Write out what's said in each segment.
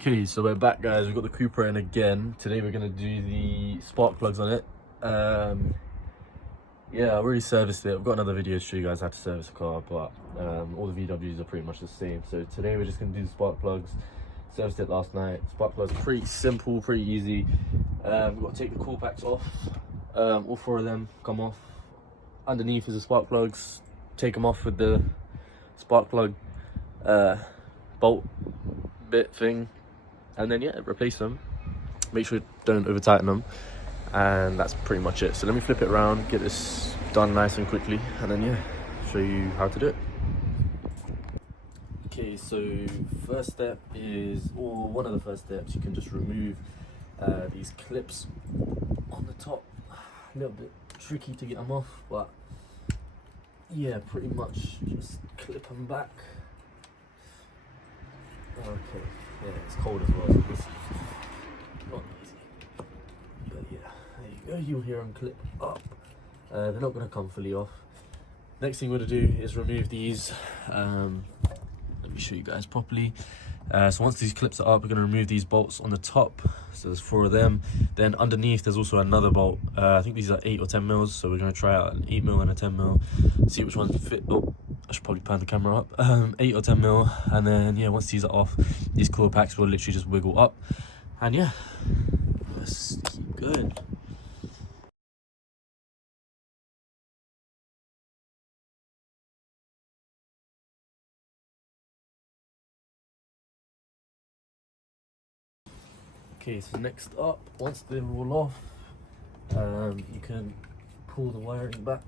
Okay, so we're back, guys. We've got the Cupra in again. Today we're going to do the spark plugs on it. Yeah, I already serviced it. I've got another video to show you guys how to service a car, but all the VWs are pretty much the same. So today we're just going to do the spark plugs. Serviced it last night. Spark plugs are pretty simple, pretty easy. We've got to take the coil packs off. All four of them come off. Underneath is the spark plugs. Take them off with the spark plug bolt bit thing, and then yeah, replace them. Make sure you don't over tighten them, and that's pretty much it. So let me flip it around, get this done nice and quickly, and then yeah, show you how to do it. Okay, so first step is, or one of the first steps, you can just remove these clips on the top. A little bit tricky to get them off, but yeah, pretty much just clip them back. Okay, yeah, it's cold as well, so this is not easy. But yeah, there you go, you'll hear them clip up. They're not going to come fully off. Next thing we're going to do is remove these. Let me show you guys properly. So once these clips are up, we're going to remove these bolts on the top. So there's 4 of them. Then underneath there's also another bolt. I think these are 8 or 10 mils, so we're going to try out an 8 mil and a 10 mil, see which ones fit. Oh, I should probably pan the camera up. 8 or 10 mil, and then yeah, once these are off, these coil packs will literally just wiggle up, and yeah, let's keep going. Okay, so next up, once they're all off, you can pull the wiring back.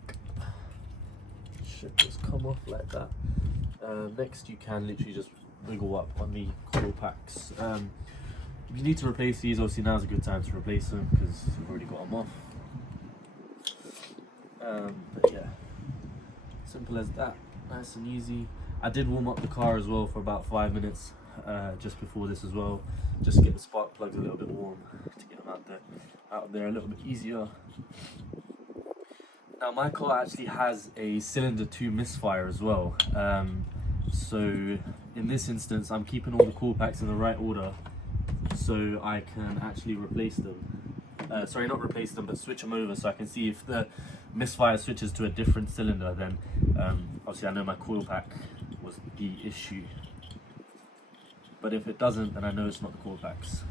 Should just come off like that. Next, you can literally just wiggle up on the coil packs. If you need to replace these, obviously now's a good time to replace them because you've already got them off. But yeah, simple as that, nice and easy. I did warm up the car as well for about 5 minutes just before this as well, just to get the spark plugs a little bit warm, to get them out there a little bit easier. Now my car actually has a cylinder 2 misfire as well, so in this instance I'm keeping all the coil packs in the right order so I can actually replace them. Sorry, not replace them, but switch them over so I can see if the misfire switches to a different cylinder, then obviously I know my coil pack was the issue, but if it doesn't, then I know it's not the coil packs.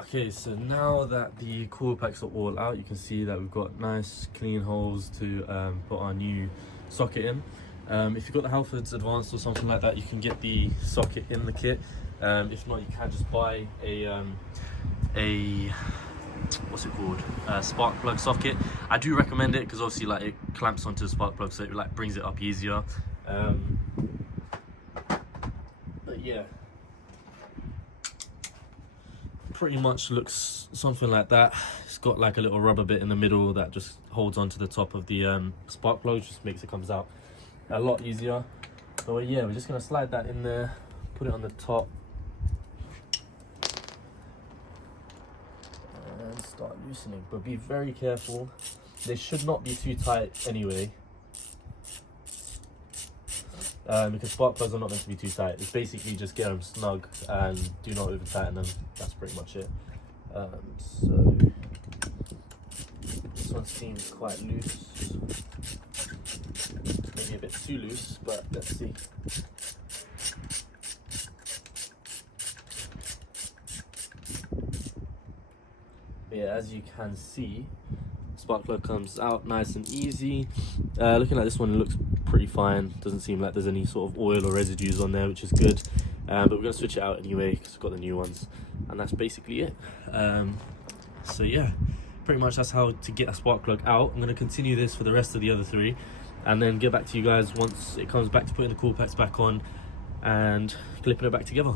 Okay, so now that the coil packs are all out, you can see that we've got nice clean holes to put our new socket in. If you've got the Halfords Advanced or something like that, you can get the socket in the kit. If not, you can just buy a what's it called, spark plug socket. I do recommend it because obviously like it clamps onto the spark plug, so it like brings it up easier. But yeah, pretty much looks something like that. It's got like a little rubber bit in the middle that just holds onto the top of the spark plug, just makes it comes out a lot easier. So yeah, we're just gonna slide that in there, put it on the top, and start loosening. But be very careful, they should not be too tight anyway, because spark plugs are not meant to be too tight. It's basically just get them snug and do not over tighten them. That's pretty much it. So this one seems quite loose, maybe a bit too loose, but let's see. But yeah, as you can see, spark plug comes out nice and easy. Looking at this one, it looks pretty fine. Doesn't seem like there's any sort of oil or residues on there, which is good. But we're going to switch it out anyway because we've got the new ones, and that's basically it. So yeah, pretty much that's how to get a spark plug out. I'm going to continue this for the rest of the other 3 and then get back to you guys once it comes back to putting the cool packs back on and clipping it back together.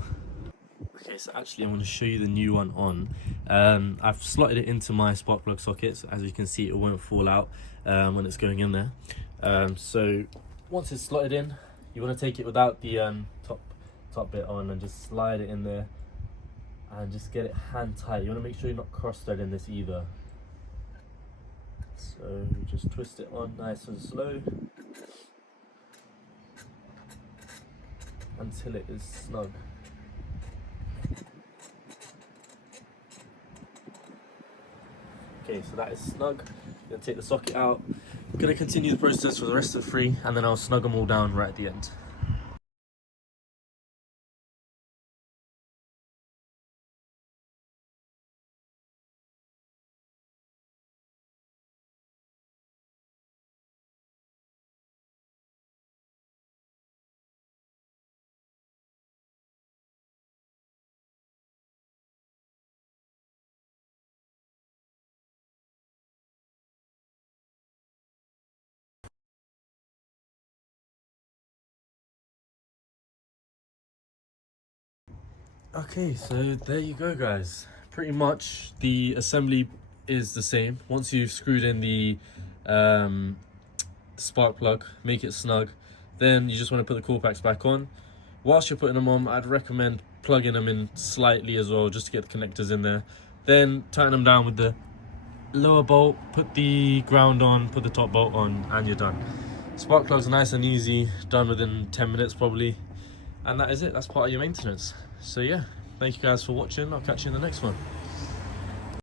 Okay, so actually I want to show you the new one on. I've slotted it into my spark plug sockets. As you can see, it won't fall out when it's going in there. So once it's slotted in, you want to take it without the top bit on and just slide it in there and just get it hand tight. You want to make sure you're not cross-threading this either. So just twist it on nice and slow until it is snug. Okay, so that is snug. I'm going to take the socket out. I'm going to continue the process for the rest of the 3 and then I'll snug them all down right at the end. Okay, so there you go guys. Pretty much the assembly is the same. Once you've screwed in the spark plug, make it snug, then you just want to put the cool packs back on. Whilst you're putting them on, I'd recommend plugging them in slightly as well, just to get the connectors in there. Then tighten them down with the lower bolt, put the ground on, put the top bolt on, and you're done. Spark plugs are nice and easy, done within 10 minutes probably. And that is it, that's part of your maintenance. So yeah, thank you guys for watching. I'll catch you in the next one.